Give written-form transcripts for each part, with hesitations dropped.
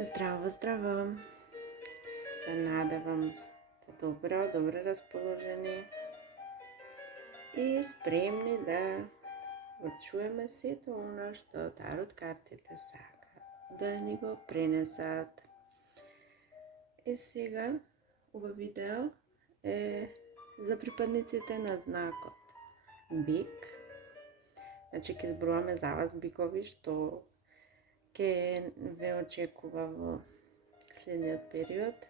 Здраво, здраво! Се надевам сте добро расположени и спремни да го чуеме сето оно што тарот картите сакаат да ни го пренесат. И сега, ова видео е за припадниците на знакот бик. Значи ќе зборуваме за вас бикови што ќе ве очекува во следниот период.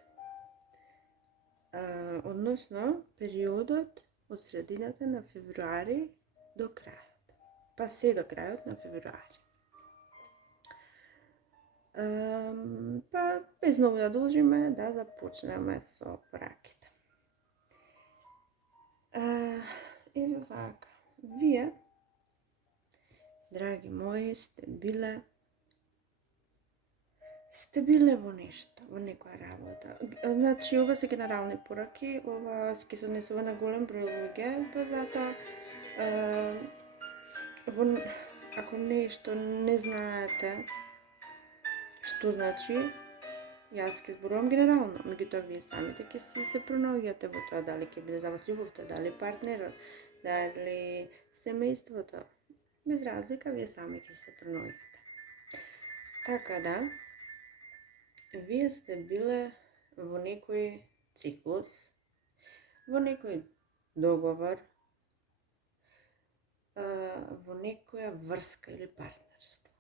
Односно периодот од средината на февруари до крајот. Па се до крајот на февруари. Па без многу да должиме да започнеме со пораките. Еве вака. Вие, драги мои, сте биле во нешто, во некоја работа. Значи, ова се генерални пораки, ова ќе се однесува на голем број луѓе, па затоа ако нешто не знаете што значи, јас ќе зборувам генерално, меѓутоа вие самите ќе си се пронаоѓате во тоа, дали ќе биде за вас љубовта, дали партнерот, дали семејството, без разлика, вие сами ќе се пронаоѓате. Така да, вие сте биле во некој циклус, во некој договор, во некоја врска или партнерство.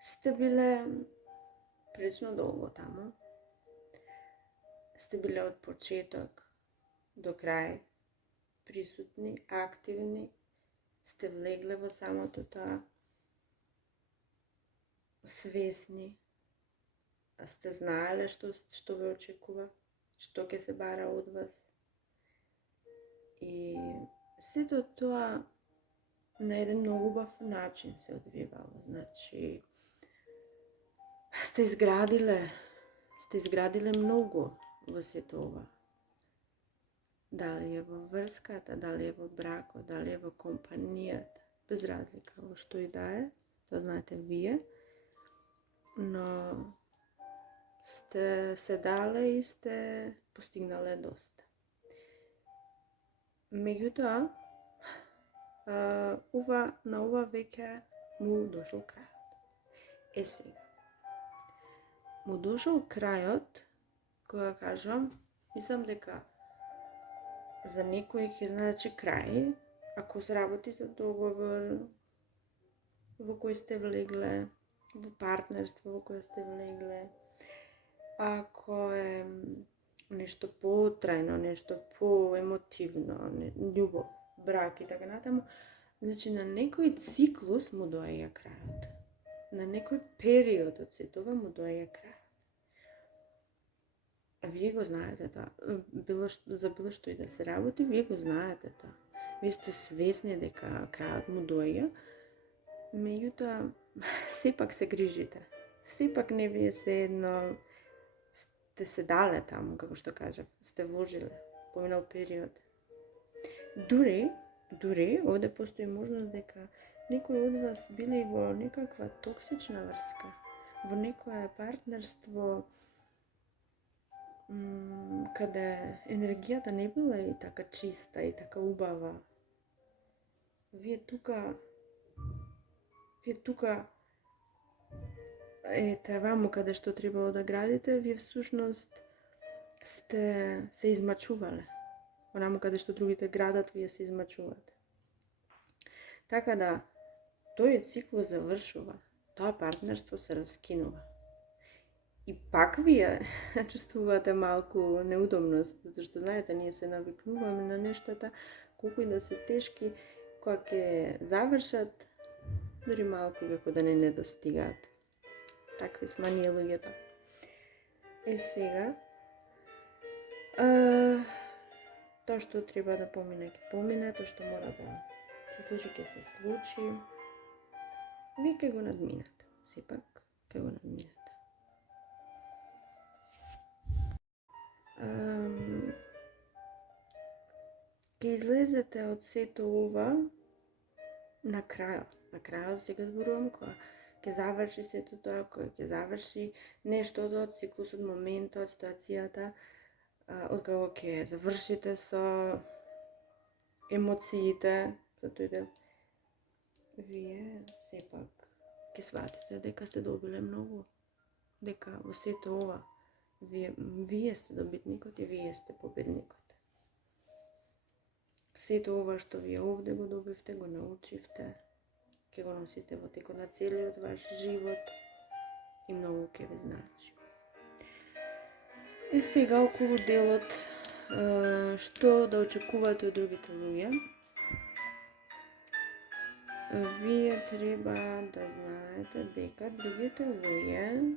Сте биле прилично долго таму. Сте биле од почеток до крај присутни, активни, сте влегле во самото тоа, свесни, сте знаеле што ве очекува, што ќе се бара од вас. И сето тоа на еден многу убав начин се одвивало. Значи, сте изградиле многу во сето ова. Дали е во врската, дали е во бракот, дали е во компанијата, без разлика во што и да е, тоа знаете вие, но сте се дале и сте постигнале доста. Меѓутоа, на ова веќе му дошол крајот. Е сега, му дошол крајот, кога кажам, мислам дека за некој ќе значи крај, ако се работи за договор во кој сте влегле, во партнерство во кој сте влегле, ако е нешто потрајно, нешто поемотивно, љубов, брак и така натаму, значи на некој циклус му доаѓа крајот. На некој период од сето ова му доаѓа крај. Вие го знаете тоа. За било што и да се работи, вие го знаете тоа. Вие сте свесни дека крајот му доаѓа, меѓутоа сепак се грижите. Сепак не ви е седно, сте се дале таму, како што кажав, сте вложиле поминал период. Дури овде постои можност дека некој од вас биле и во некаква токсична врска, во некое партнерство каде енергијата не била и така чиста и така убава. Вие тука ете ваму каде што требало да градите, вие всушност сте се измачувале. Онаму каде што другите градат, вие се измачувате. Така да, тој циклус завршува, тоа партнерство се раскинува. И пак вие чувствувате малку неудобност, затоа што знаете, ние се навикнуваме на нештата, колку и да се тешки, кога ќе завршат, дури малку како да не недостигаат. Такви сме ние луѓето. Е сега, тоа што треба да помине, ќе помине, тоа што мора да се случи, ќе се случи. Вие ќе го надминете, сепак ќе го надминете. Ќе излезете од сето ова на крајот. На крајот сега зборувам кога ќе заврши сето тоа, кога ќе заврши нештото од циклусот, моментот, ситуацијата, откако ќе завршите со емоциите, затоа да вие сепак ќе сватите дека сте добиле многу, дека во сето ова вие сте добитникот и вие сте победникот. Сето ова што вие овде го добивте, го научивте, ќе го носите во текот на целиот ваш живот и многу ќе ви значи. И сега околу делот што да очекувате од другите луѓе. Вие треба да знаете дека другите луѓе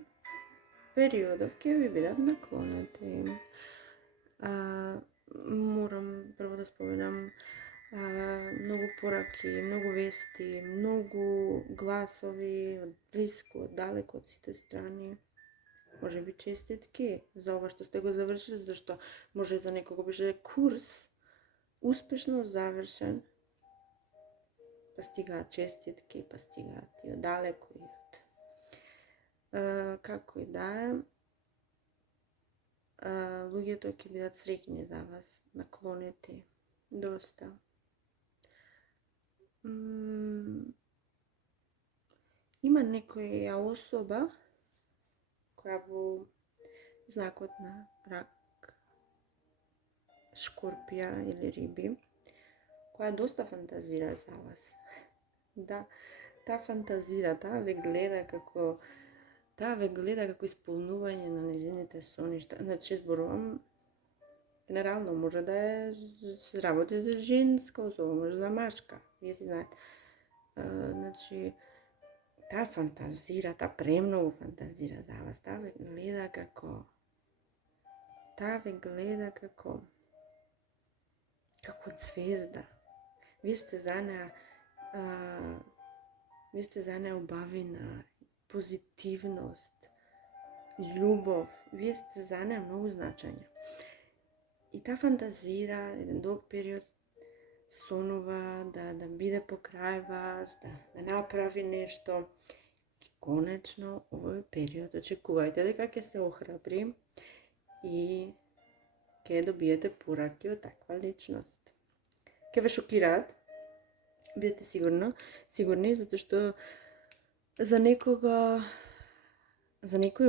периодов ќе ви бидат наклонети. Морам прво да споменам многу пораки, многу вести, многу гласови од блиску, од далеко, од сите страни. Може би честитки за ова што сте го завршили, зашто може за некого беше курс успешно завршен, па стигаат честитки, па стигаат и од далеко и од како и да е, луѓето ќе бидат среќни за вас, наклонети, доста. Има некоја особа која во знакот на рак, шкорпија или риби, која доста фантазира за вас. Да, таа фантазира, таа ве гледа како исполнување на незините соништа. Значи, зборувам, генерално може да е се работи за женска особа, може за машка, вие си знаете. Значи, таа фантазира, таа премногу фантазира за вас, таа ве гледа како звезда. Вие сте за неа убавина, позитивност, љубов, вие сте за неа многу значања. И таа фантазира еден долг период, сонува да биде покрај вас, да направи нешто. И конечно, овој период очекувајте дека ќе се охрабри и ќе добиете пораки од таква личност. Ќе ве шокираат, бидете сигурни, затоа што за некој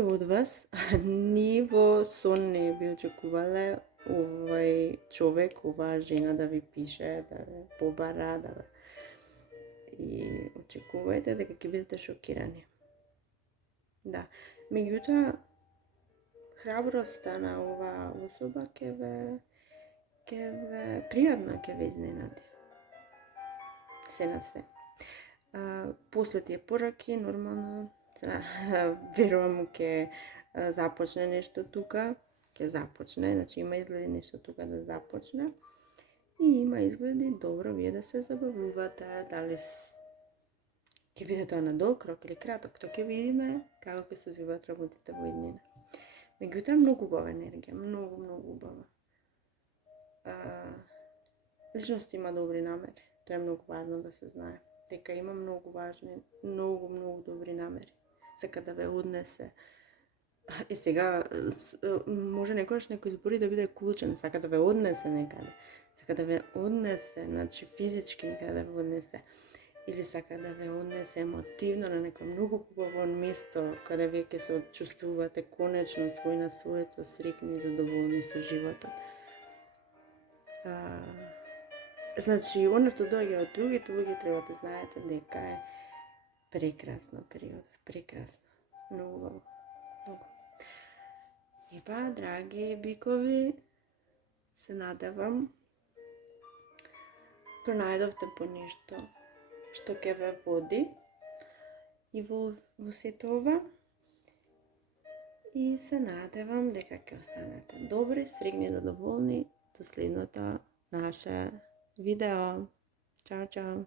од вас, ни во сон не би очекувале овој човек, оваа жена да ви пише, да ве побара, и очекувајте дека ќе бидете шокирани. Да, меѓутоа, храброста на оваа особа ќе ве пријатно ќе ве изненади. Се на се. После тие пораки, нормално, верувам ќе започне нешто тука, значи има изгледи нешто тука да започне и има изгледи добро вие да се забавувате, дали ќе биде тоа на долг рок или краток, тоа ќе видиме како ќе се одвиваат работите во иднина. Меѓутоа, многу убава енергија, многу убава. Личност има добри намери, тоа е многу важно да се знае, дека има многу добри намери. Сака да ве однесе. И сега, може некојаш некој збори да биде клучен, сака да ве однесе некаде. Сака да ве однесе, значи физички некаде да ве однесе. Или сака да ве однесе емотивно на некој многу хубаво место, каде вие ќе се чувствувате конечно свој на своето, среќни и задоволни со животот. Значи, оно што доаѓа од другите луѓе треба да знаете дека е прекрасно период, прекрасно, многу убаво, многу. И па, драги бикови, се надевам пронајдовте по нешто што ќе ве води и во сето ова, и се надевам дека ќе останете добри, среќни, задоволни до следното наше видео. Чао, чао!